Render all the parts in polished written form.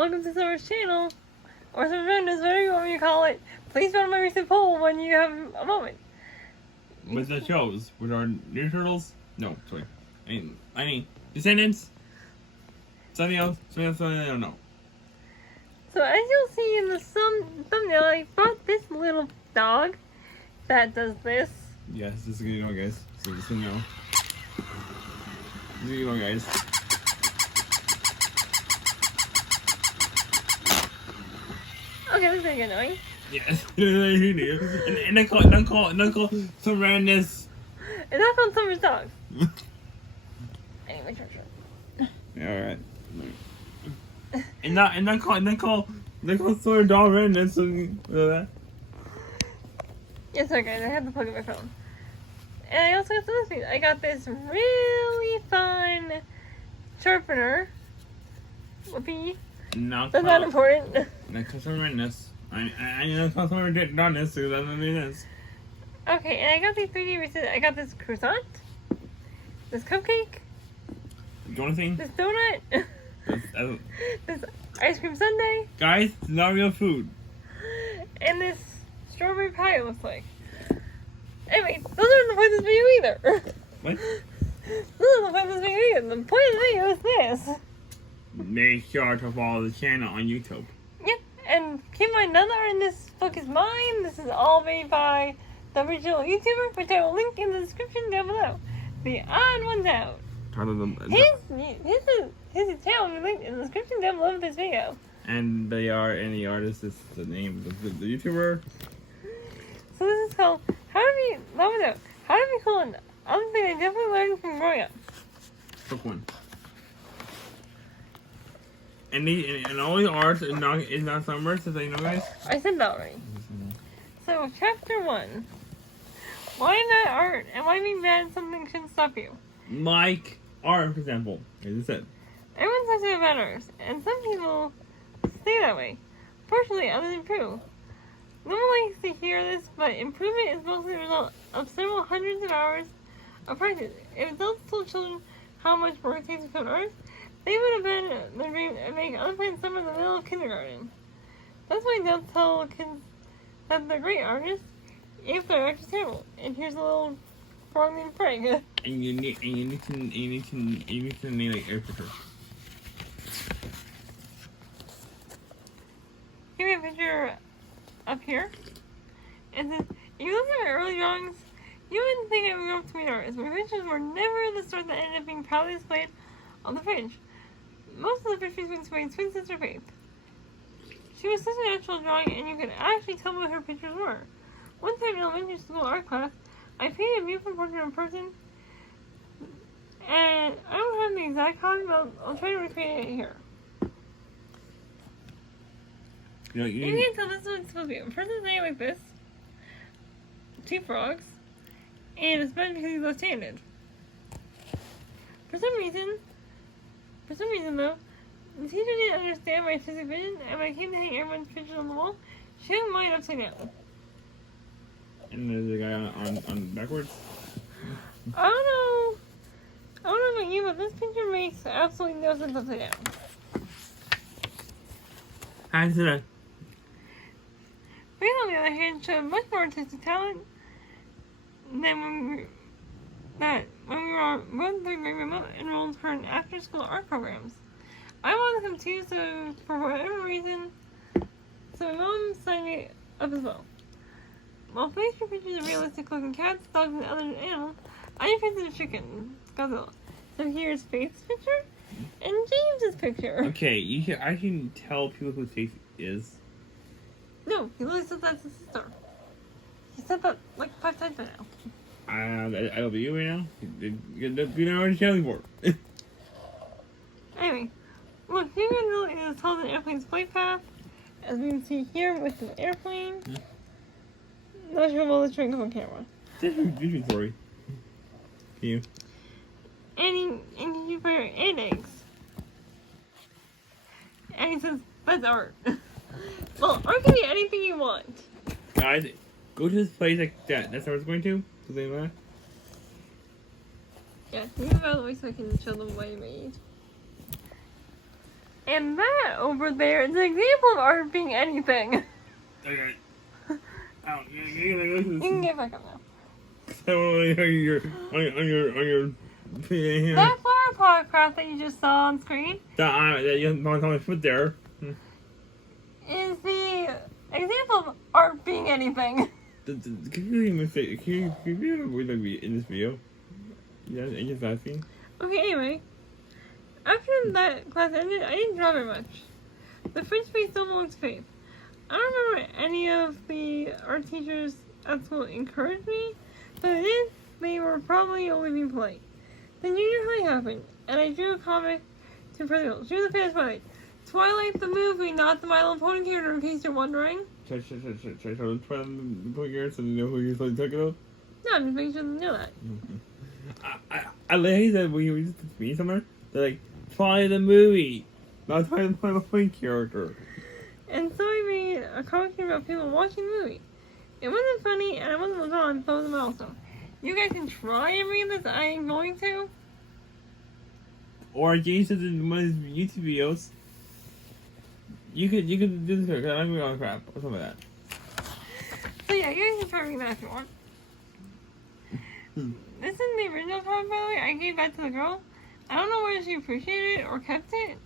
welcome to Summer's channel, or some friends, whatever you want me to call it. Please vote on my recent poll when you have a moment. With the shows, with our Ninja Turtles, no, sorry, I mean, Descendants, something else, I don't know. So as you'll see in the thumbnail, I bought this little dog that does this. Yes, this is gonna go, guys. So just so you know. This is gonna go, guys. Okay, this is gonna get annoying. Yes. and then call some randomness. It's not called Summer's dog. Anyway, sure. Yeah, alright. and then call some dog randomness. So, Yes, sorry guys, I had to plug in my phone. And I also got this piece. I got this really fun sharpener. Whoopee. Not That's not important. Not customer randomness. I know customer randomness because that doesn't make sense. Okay, and I got these 3D erasers. I got this croissant, this cupcake, Do you want anything? this donut, this ice cream sundae, Guys, it's not real food. and this strawberry pie, it looks like. Anyway, those aren't the point of this video either. What? Those aren't the point of this video either. The point of the video is this. Make sure to follow the channel on YouTube. Yep, and keep in mind, none of that in this book is mine. This is all made by the original YouTuber, which I will link in the description down below. The odd ones out. His channel will be linked in the description down below of this video. And the artist is the name of the YouTuber. So this is called How to Be Cool, and other thing I definitely learned from growing up. Book one. And all the art is not Summers, as I know, guys. I said that already. So chapter 1. Why not art, and why being bad at something shouldn't stop you? Like art, for example. As I said. Everyone says it about ours, and some people stay that way. Fortunately, others improve. No one likes to hear this, but improvement is mostly the result of several hundreds of hours of practice. If adults told children how much work it takes to become an artist, they would have been the dream and make other plants summer in the middle of kindergarten. That's why adults tell kids that they're great artists if they're actually terrible. And here's a little frog named Frank. And you need to name like air picture. Give me a picture up here. And then, if you look at my early drawings, you wouldn't think I would grow up to be an artist. My pictures were never the sort that ended up being proudly displayed on the fridge. Most of the pictures were displayed twin sister Faith. She was such a natural drawing, and you could actually tell what her pictures were. One time in elementary school art class, I painted a beautiful portrait of a person, and I don't have the exact copy, but I'll try to recreate it here. You can tell this is what it's supposed to be. A person's name like this, 2 frogs, and it's meant because he's left-handed. For some reason though, the teacher didn't understand my artistic vision, and when I came to hang everyone's pictures on the wall, she hung mine upside down. And there's a guy on backwards. I don't know about you, but this picture makes absolutely no sense upside down. How did that? Faith, on the other hand, showed much more artistic talent than when we were both remote enrolled for an after-school art programs. I wanted them too, so for whatever reason, so my mom signed me up as well. While Faith drew pictures of realistic-looking cats, dogs, and other animals, I painted a chicken, Godzilla. So here's Faith's picture and James's picture. Okay, I can tell people who Faith is. No, he literally said that's his sister. He said that like 5 times by now. I don't believe you right now. You know what you're for. Anyway, look, here is held an airplane's flight path, as we can see here with the airplane. Not sure about the string on camera. Different story. You. And you for and eggs. And he says, that's art. Well, art can be anything you want. Guys, go to this place like that. That's where it's going to? Something like that? Yeah, move out of the way so I can show them what you made. And that over there is an example of art being anything. Okay. Oh, You can get back up now. on your That flower pot craft that you just saw on screen that you have on my foot there. is the example of art being anything. Can you even say? Can you really be in this video? Yeah, I'm just asking. Okay, anyway. After that class ended, I didn't draw very much. The first piece still belongs to Faith. I don't remember any of the art teachers at school encouraged me, but if they were probably only being polite. Then junior high happened, and I drew a comic to impress girls. Drew the fan Twilight. Twilight the movie, not the My Little Pony character, in case you're wondering. Should I show the Twilight the here so they know who you're supposed to talk about? No, I'm just making sure they know that. I like how he said when he was to me somewhere, they're like, Twilight the movie, not Twilight the My Little Pony character. And so I made a comic about people watching the movie. It wasn't funny, and it wasn't drawn, so it was a milestone. You guys can try and read this, I ain't going to. Or James says in one of his YouTube videos, you could do this because I'm going on crap or something like that. So yeah, you guys can try reading that if you want. This is the original comic, by the way. I gave that to the girl. I don't know whether she appreciated it or kept it.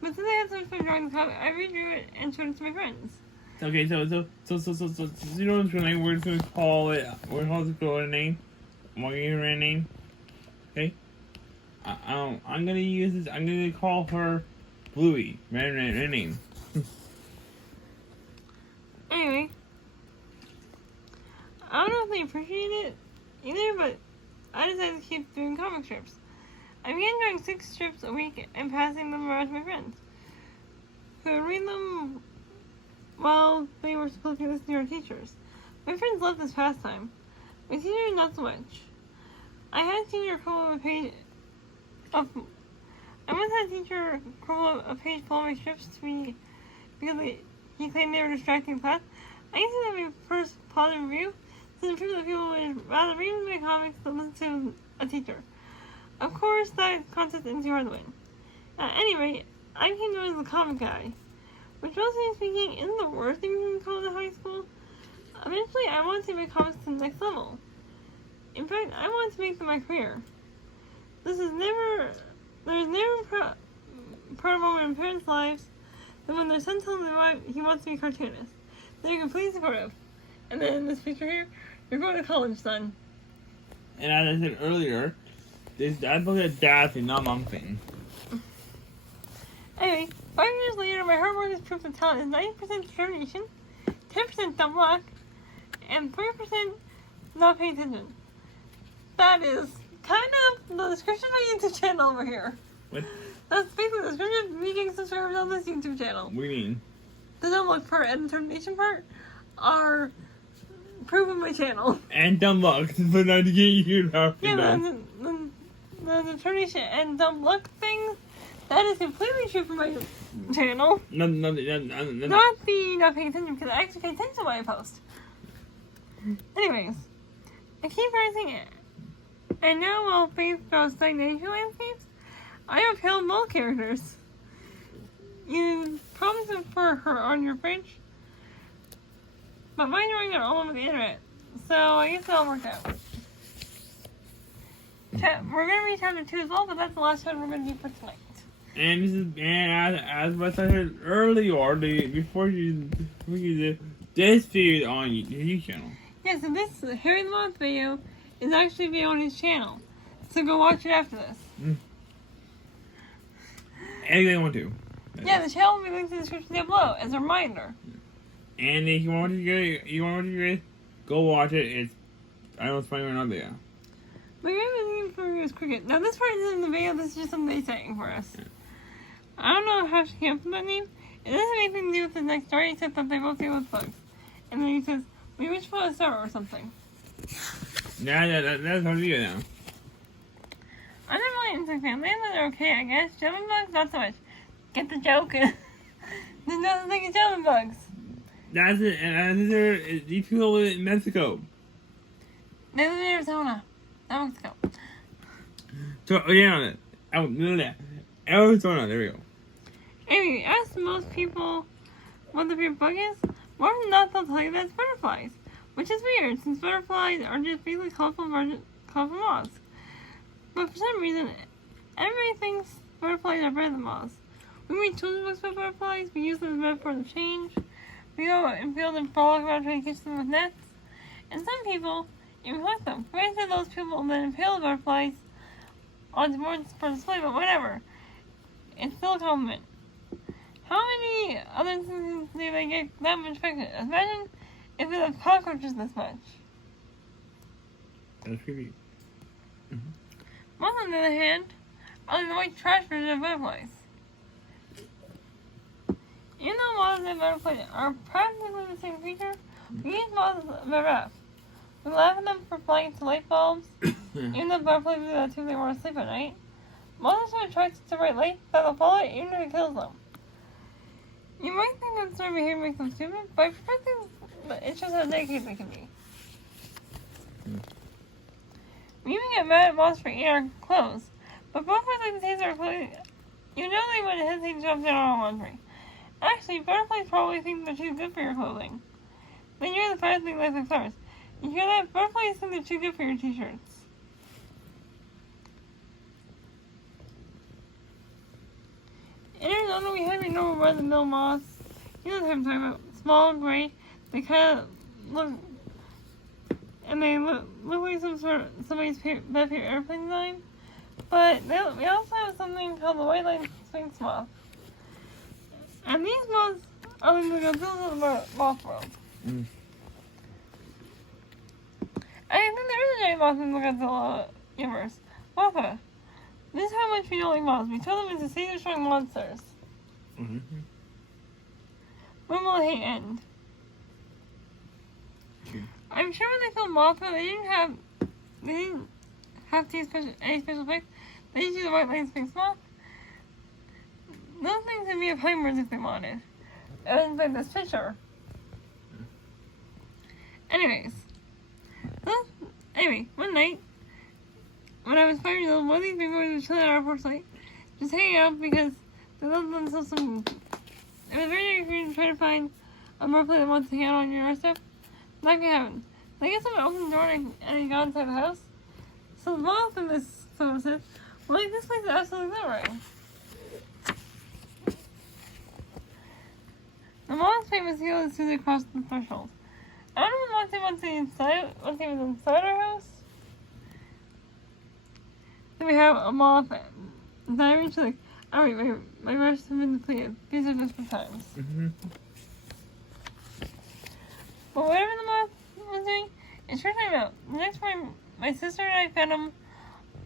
But since I had so much fun drawing the comic, I redrew it and showed it to my friends. Okay, so you know what's your name? We're just gonna call it. We're going to call it a name. I'm gonna give her a name. Okay. I'm gonna use this. I'm gonna call her Bluey. Her name. Anyway, I don't know if they appreciate it either, but I decided to keep doing comic strips. I began drawing 6 strips a week and passing them around to my friends, who would read them while they were supposed to listen to our teachers. My friends loved this pastime. My teachers not so much. I had a teacher crumble a page of. I once had a teacher crumble a page full of my strips to me because he claimed they were distracting class. I used to have my first positive review to improve that people would rather read my comics than listen to a teacher. Of course, that contest isn't too hard to win. At any rate, I became known as the comic guy, which, mostly speaking, isn't the worst thing you can call in high school. Eventually, I wanted to take my comics to the next level. In fact, I wanted to make them my career. There's never a proud moment in parents' lives than when their son tells them he wants to be a cartoonist. They're completely supportive. And then in this picture here, you're going to college, son. And as I said earlier, I look at dad thing, not mom thing. Anyway, 5 years later, my hard work has proved that talent is 90% determination, 10% dumb luck, and 3% not paying attention. That is kind of the description of my YouTube channel over here. What? That's basically the description of me getting subscribers on this YouTube channel. What do you mean? The dumb luck part and determination part are proof of my channel. And dumb luck, but not to get you out. Yeah, the determination and dumb luck things, that is completely true for my channel. No. Not the not paying attention, because I actually pay attention to what I post. Anyways, I keep writing it. And now while Faith draws stagnation landscapes, I have pale mole characters. You promised them for her on your fridge, but my drawings are all over the internet, so I guess it all worked out. We're going to read chapter 2 as well, but that's the last one we're going to do for tonight. And as I said earlier, before you did this video on your YouTube channel. Yeah, so this Harry the Moth video is actually a video on his channel. So go watch it after this. Anything I want to. Yeah, the channel will be linked in the description down below as a reminder. And if you want to go watch it. I don't know if it's funny or not there. My favorite name for you is Cricket. Now this part isn't in the video, this is just something they're saying for us. I don't know how she came up with that name. It doesn't have anything to do with the next story except that they both deal with bugs. And then he says, maybe we should put a star or something. That's how you now. I'm not really insect fan. Lands are okay, I guess. Jumping bugs, not so much. Get the joke? There's no such thing as jumping bugs. That's it. And these people live in Mexico. They live in Arizona, not Mexico. So, yeah, Arizona, there we go. Anyway, ask most people what their favorite bug is. More than not, they'll tell you that it's butterflies. Which is weird, since butterflies are just basically colorful moths. But for some reason, everybody thinks butterflies are better than moths. We read children's books about butterflies, we use them as metaphors of change. We go and field and frolic around trying to catch them with nets. And some people even collect them. Granted, those people then impale the butterflies onto boards for display, but whatever. It's still a compliment. How many other instances do they get that much affected? Imagine if we love cockroaches this much. That's creepy. Moths, on the other hand, are like the white trash version of butterflies. Even though moths and butterflies are practically the same creature, we use moths as a ref. We laugh at them for flying to light bulbs, even though butterflies do that too if they want to sleep at night. Moths are so attracted to bright light that they'll follow it even if it kills them. You might think that sort of behavior makes them stupid, but it shows how dedicated they can be. We even get mad at moths for eating our clothes, but butterflies like to taste our clothing. You know they wouldn't hesitate to jump down on our laundry. Actually, butterflies probably think they're too good for your clothing. They enjoy the fire thing like stars. You hear that? Butterflies think they're too good for your t-shirts. In Arizona, we have your normal run-of-the-mill moths. You know what I'm talking about. Small, gray. They kind of look... And they look like somebody's favorite airplane design. But we also have something called the white-line sphinx moth. And these moths are like the Godzilla of the moth world. I think there is a giant moth in the Godzilla universe. Mothra. This is how much we don't like moths. We tell them it's a season-strong monsters. When will the hate end? I'm sure when they filmed Mothra, they didn't have to use any special effects. They just used the white-line sphinx moth. Those things would be of humors if they wanted. And then this picture. Anyway, one night, when I was 5 years old, one of these big boys was chilling on our porch light, just hanging out because they loved themselves some. It was very difficult to try to find a merplay that wants to hang out on your doorstep. Not gonna happen. I guess someone opened the door and he got inside the house. So the moth in this photo says, well, like, this place is absolutely glittering. The moth's famous heel is Susie across the threshold. I don't know what they want to inside, what they was inside our house. Then we have a moth diving to the. Oh wait, my brush has been depleted. These are just for times. But whatever the moth was doing, it sure turned out. The next morning, my sister and I found him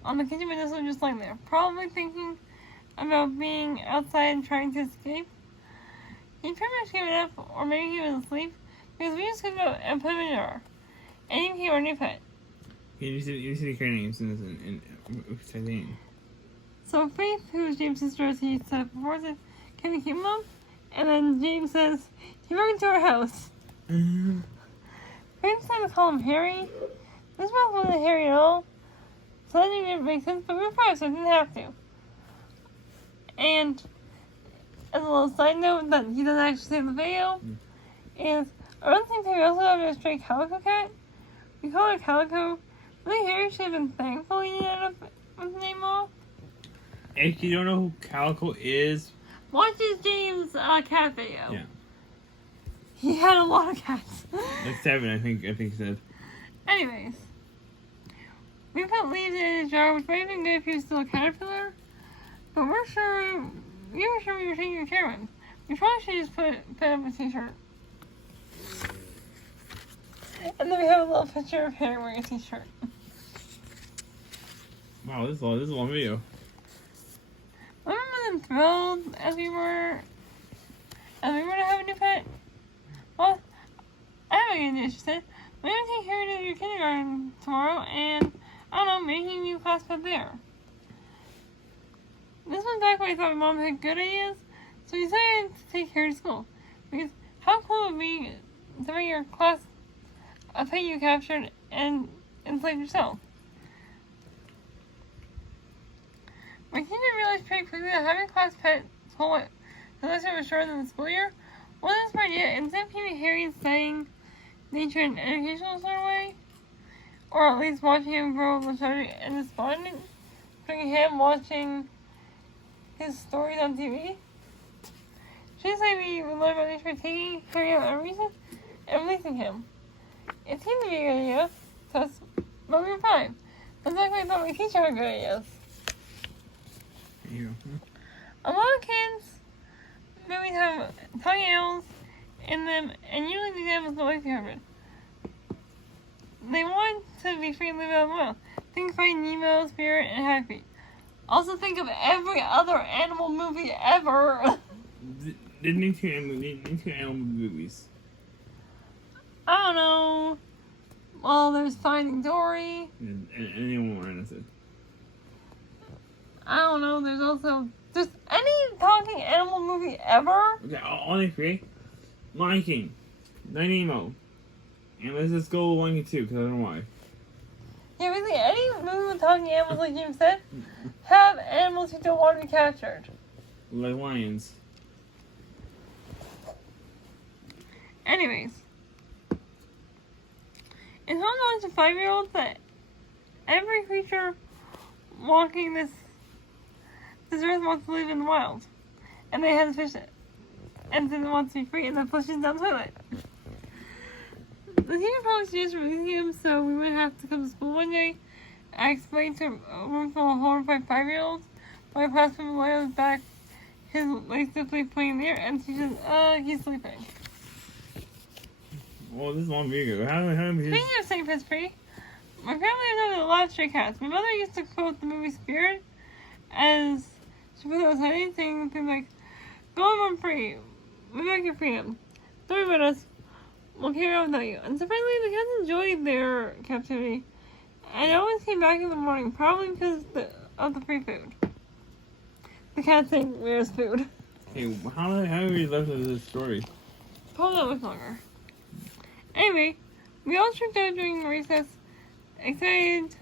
on the kitchen windowsill just lying there, probably thinking about being outside and trying to escape. He pretty much gave it up, or maybe he was asleep, because we just scooped up and put him in a jar. And he became our new pet. Yeah, you see the care names in this, I think. So Faith, who is James' sister, as he said before, said, can we keep him? And then James says, he broke into our house. Faith decided to call him Harry. This moth wasn't Harry at all. So that didn't make sense, but we were 5, so I didn't have to. And as a little side note that he doesn't actually say in the video, is around the same time we also have a stray calico cat. We call her Calico. Really, Harry should have been thankful he ended up with the name off. If you don't know who Calico is, watch his James cat video. Yeah. He had a lot of cats. Like 7, I think he said. Anyways, we put leaves in his jar, which might have been good if he was still a caterpillar. But we were sure we were taking care of him. We probably should just put up a t-shirt. And then we have a little picture of Harry wearing a t-shirt. Wow, this is a long video. I wasn't thrilled as we were to have a new pet. Well, I have a good idea, she said. Maybe take Harry to your kindergarten tomorrow, and I don't know, maybe he can class pet there. This was back when I thought my mom had good ideas, so we decided to take Harry to school. Because how cool would it be to bring your class a pet you captured and enslaved yourself? My teacher realized pretty quickly that having a class pet unless it was shorter than the school year, wasn't a smart idea. Instead of keeping Harry studying nature in an educational sort of way, or at least watching him grow lethargic and despondent, bringing him watching his stories on TV. Just like we learn about nature by taking Harry out on reason and releasing him. It seemed to be a good idea to us, but we were fine. That's like we thought we teach our good ideas. Yeah. A lot of kids' movies have talking animals in them, and usually these animals don't like to be harmed. They want to be free and live out in the wild. Think Finding Nemo, Spirit, and Happy. Also think of every other animal movie ever. Name two animal movies. I don't know. Well, there's Finding Dory. And anyone more innocent. I don't know. There's also just any talking animal movie ever. Okay, all they create: Lion King, Nemo, and let's just go 1 and 2 because I don't know why. Yeah, basically any movie with talking animals, like Jim said, have animals who don't want to be captured. Like lions. Anyways, it's not knowledge to 5-year-olds that every creature walking this earth wants to live in the wild. And they had to fish it. And then it wants to be free and then flushes down the toilet. The teacher probably suggested releasing him so we wouldn't have to come to school one day. I explained to a room full of horrified 5-year-olds why a classroom lay on his back, his legs stiffly pointing in the air, and she said, he's sleeping. Well, this is a long video. How Speaking of saying pets free, my family has had a lot of stray cats. My mother used to quote the movie Spirit as she put those headings saying things like, "Go on free, we make your freedom. Don't worry about us. We'll carry on without you." And surprisingly, the cats enjoyed their captivity, and always came back in the morning, probably because of the free food. The cat saying, "Where's food?" Hey, how have we left with this story? Probably not much longer. Anyway, we all tripped out during recess, excited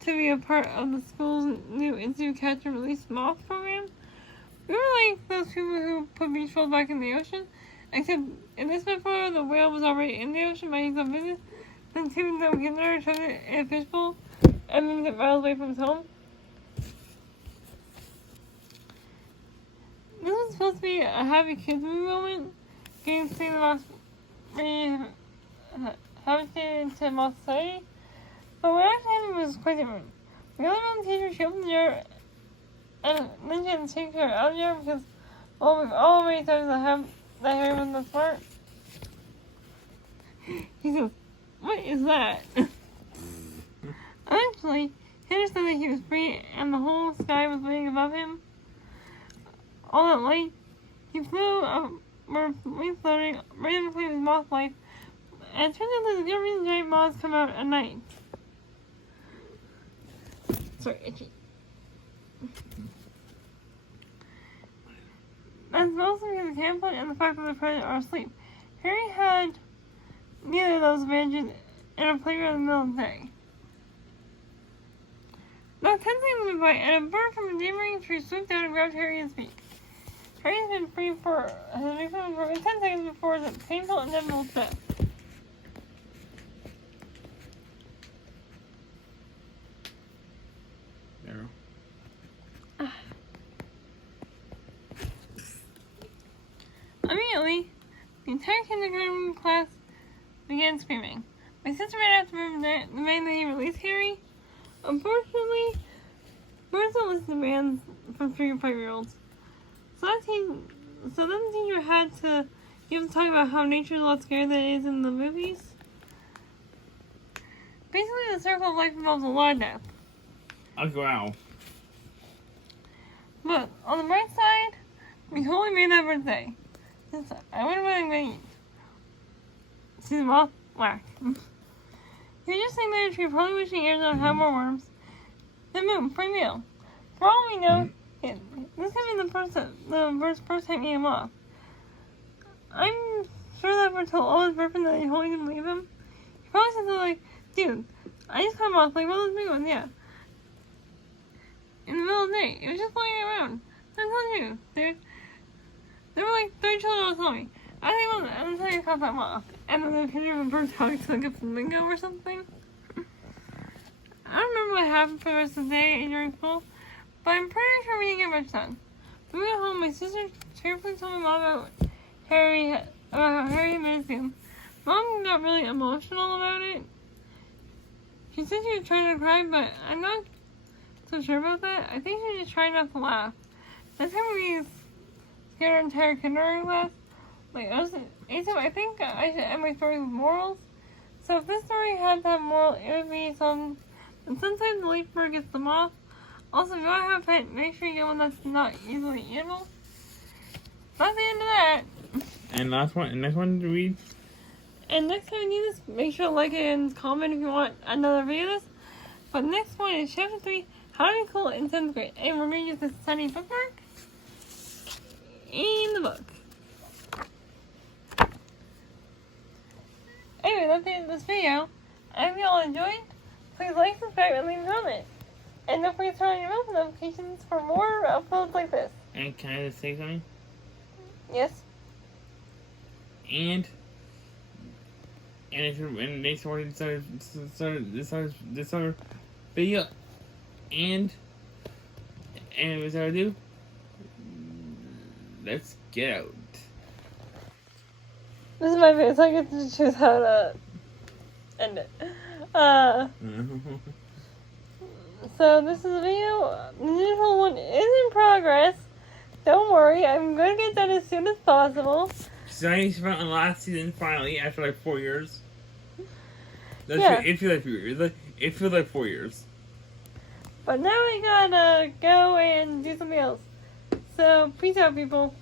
to be a part of the school's new Institute Catch and Release Moth program. We were like those people who put beach balls back in the ocean, except in this metaphor, the whale was already in the ocean minding some business, then two that we together shoved it in a fishbowl, and moved it miles away from his home. This was supposed to be a happy kids movie moment, getting to see the moth habited to moth society, but what actually happened was quite different. We all around the teacher, she opened the jar, and then she had to take her out of the jar because, well, we've already times that Harry wasn't that smart. He goes, "What is that?" Eventually, Henry said that he was free and the whole sky was waiting above him. All that light, he flew up, were wings floating, right in between his moth life, and it turns out there's a good reason giant moths come out at night. Sorry, itchy. That's mostly because the camouflage and the fact that the predators are asleep. Harry had neither of those advantages in a playground in the middle of the day. About 10 seconds went by, and a bird from a neighboring tree swooped down and grabbed Harry in his beak. Harry's been free for 10 seconds before the painful and inevitable death. Arrow. Immediately, the entire kindergarten class began screaming. My sister ran after him demanding that he release Harry. Unfortunately, birds don't listen to demands from 3 or 5-year-olds. So then the teacher had to give him talk about how nature is a lot scarier than it is in the movies. Basically, the circle of life involves a lot of death. Wow. But on the bright side, we totally made that birthday. Since I wonder what I'm going to eat. See the moth? Whack. You're just sitting there, you're probably wishing Arizona had more worms. Then boom, free meal. For all we know, this could be the bird's first time eating a moth. I'm sure that bird told all his boyfriend that he wholly didn't believe him. He probably said something like, "Dude, I just caught a moth, like one of those big ones, yeah. In the middle of the day, it was just flying around. I'm telling you, dude. There were like 3 children on the I think I'm telling you cut them off. And then the picture of a bird talking to like a flamingo or something. I don't remember what happened for the rest of the day and during school, but I'm pretty sure we didn't get much done. When we got home, my sister cheerfully told my mom about Harry Museum. Mom got really emotional about it. She said she was trying to cry, but I'm not so sure about that. I think she just tried not to laugh. That's how we scared our entire kindergarten class. Like, I think I should end my story with morals. So if this story had to have moral, it would be some. And sometimes the leaf bird gets the moth. Also, if you want to have a pet, make sure you get one that's not easily eatable. That's the end of that. And next one to read. And next time you do this, make sure to like it and comment if you want another video of this. But next one is Chapter 3, How to Be Cool in 10th grade. And we're going to use this tiny bookmark in the book. Anyway, that's the end of this video. I hope you all enjoyed. Please like, subscribe, and leave a comment. And don't forget to turn on your bell notifications for more uploads like this. And can I just say something? Yes? And they started this other video. And what's I do? Let's get out. This is my video, so I get to choose how to end it. So this is a video. The digital one is in progress. Don't worry, I'm going to get done as soon as possible. So I spent on last season finally after like 4 years. Yeah. It feels like 4 years. It feels like 4 years. But now I gotta go and do something else. So peace out, people.